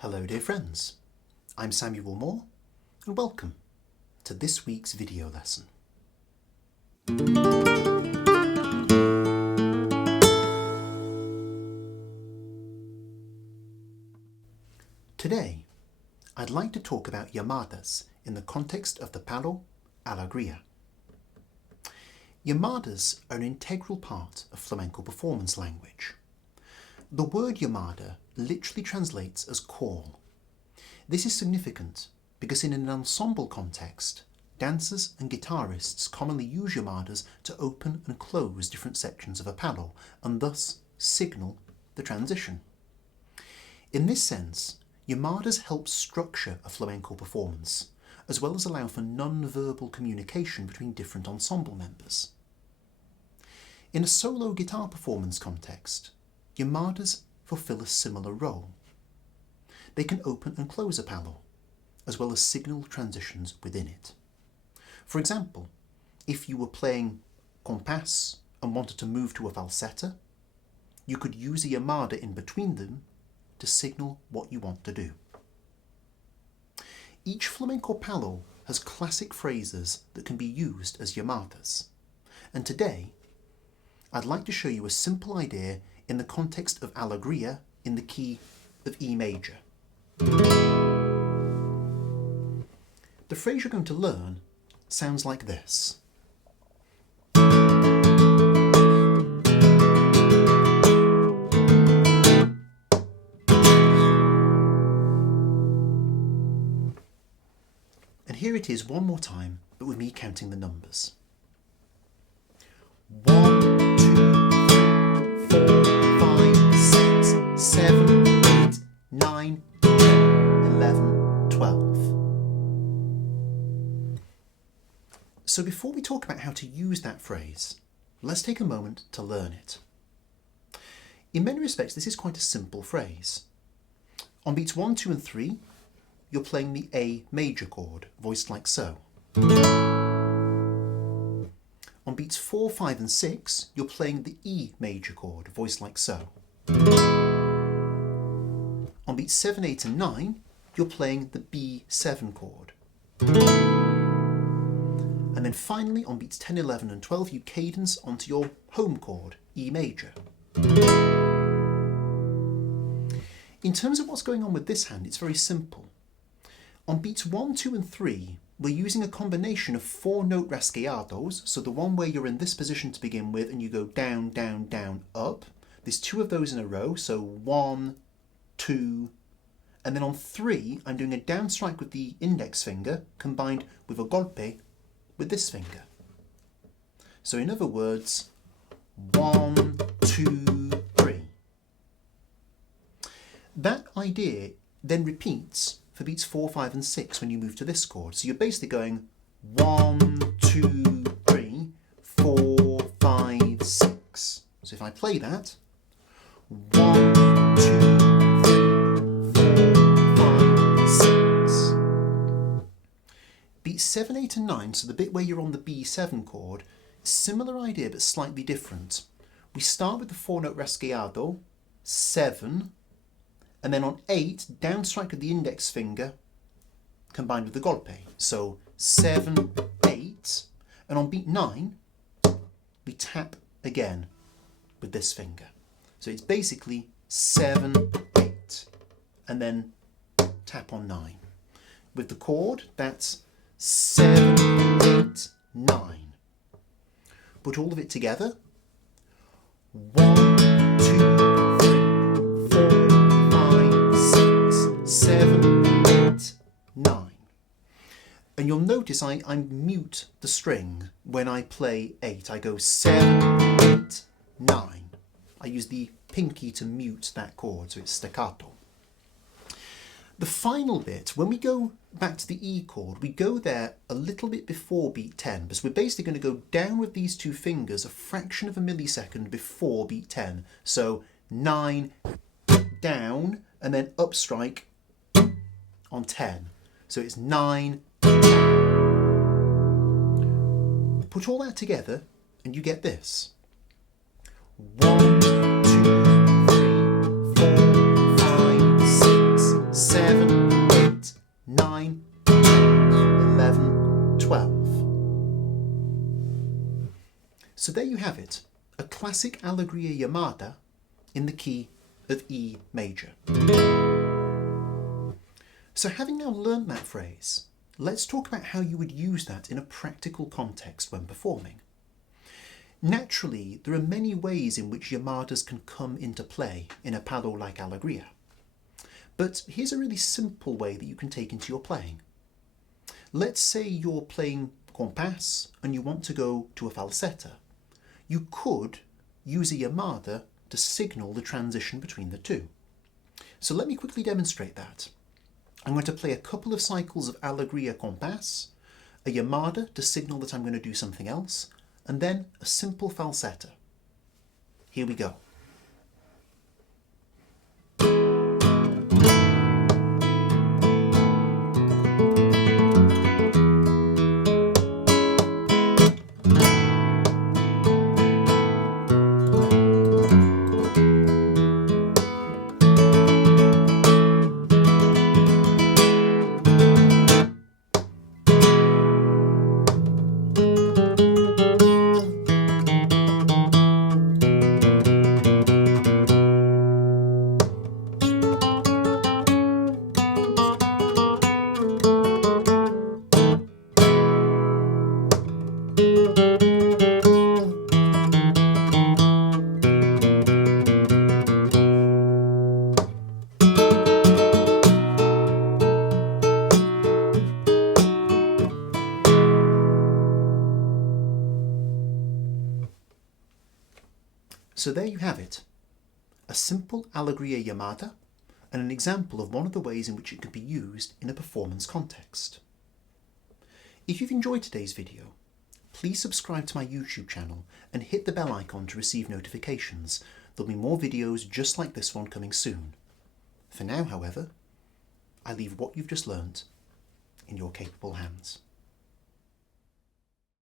Hello dear friends, I'm Samuel Moore and welcome to this week's video lesson. Today I'd like to talk about llamadas in the context of the palo Alegría. Llamadas are an integral part of flamenco performance language. The word llamada literally translates as call. This is significant because in an ensemble context, dancers and guitarists commonly use llamadas to open and close different sections of a palo and thus signal the transition. In this sense, llamadas help structure a flamenco performance, as well as allow for non-verbal communication between different ensemble members. In a solo guitar performance context, llamadas fulfill a similar role. They can open and close a palo, as well as signal transitions within it. For example, if you were playing compás and wanted to move to a falsetto, you could use a llamada in between them to signal what you want to do. Each flamenco palo has classic phrases that can be used as llamadas, and today I'd like to show you a simple idea in the context of Alegría in the key of E major. The phrase you're going to learn sounds like this. And here it is one more time, but with me counting the numbers. 1, 2, 3, 4, 5, 6, 7, 8, 9, 10, 11, 12. So before we talk about how to use that phrase, let's take a moment to learn it. In many respects, this is quite a simple phrase. On beats 1, 2 and 3, you're playing the A major chord, voiced like so. On beats 4, 5 and 6, you're playing the E major chord, voiced like so. On beats 7, 8 and 9, you're playing the B7 chord. And then finally, on beats 10, 11 and 12, you cadence onto your home chord, E major. In terms of what's going on with this hand, it's very simple. On beats 1, 2 and 3, we're using a combination of 4-note rasgueados, so the one where you're in this position to begin with and you go down, down, down, up. There's 2 of those in a row, so 1, 2, and then on 3, I'm doing a down strike with the index finger combined with a golpe with this finger. So in other words, 1, 2, 3. That idea then repeats for beats 4, 5 and 6 when you move to this chord. So you're basically going 1, 2, 3, 4, 5, 6. So if I play that, 1, 2, 3, 4, 5, 6. Beats 7, 8 and 9, so the bit where you're on the B7 chord, similar idea but slightly different. We start with the 4-note rasgueado, 7, and then on 8, down strike with the index finger combined with the golpe. So 7, 8, and on beat 9, we tap again with this finger. So it's basically 7, 8, and then tap on 9. With the chord, that's 7, 8, 9. Put all of it together. 1, 2, 3, 4, 7, 8, 9. And you'll notice I mute the string when I play 8. I go 7, 8, 9. I use the pinky to mute that chord, so it's staccato. The final bit, when we go back to the E chord, we go there a little bit before beat 10, because we're basically going to go down with these 2 fingers a fraction of a millisecond before beat 10. So 9, down, and then up strike on 10. So it's 9, 10. Put all that together and you get this. 1, 2, 3, 4, 5, 6, 7. have it, a classic Alegría llamada in the key of E major. So having now learnt that phrase, let's talk about how you would use that in a practical context when performing. Naturally, there are many ways in which llamadas can come into play in a palo like Alegría. But here's a really simple way that you can take into your playing. Let's say you're playing compás and you want to go to a falseta. You could use a llamada to signal the transition between the two. So let me quickly demonstrate that. I'm going to play a couple of cycles of Alegría compás, a llamada to signal that I'm going to do something else, and then a simple falseta. Here we go. So there you have it, a simple Alegría llamada and an example of one of the ways in which it can be used in a performance context. If you've enjoyed today's video, please subscribe to my YouTube channel and hit the bell icon to receive notifications. There'll be more videos just like this one coming soon. For now, however, I leave what you've just learnt in your capable hands.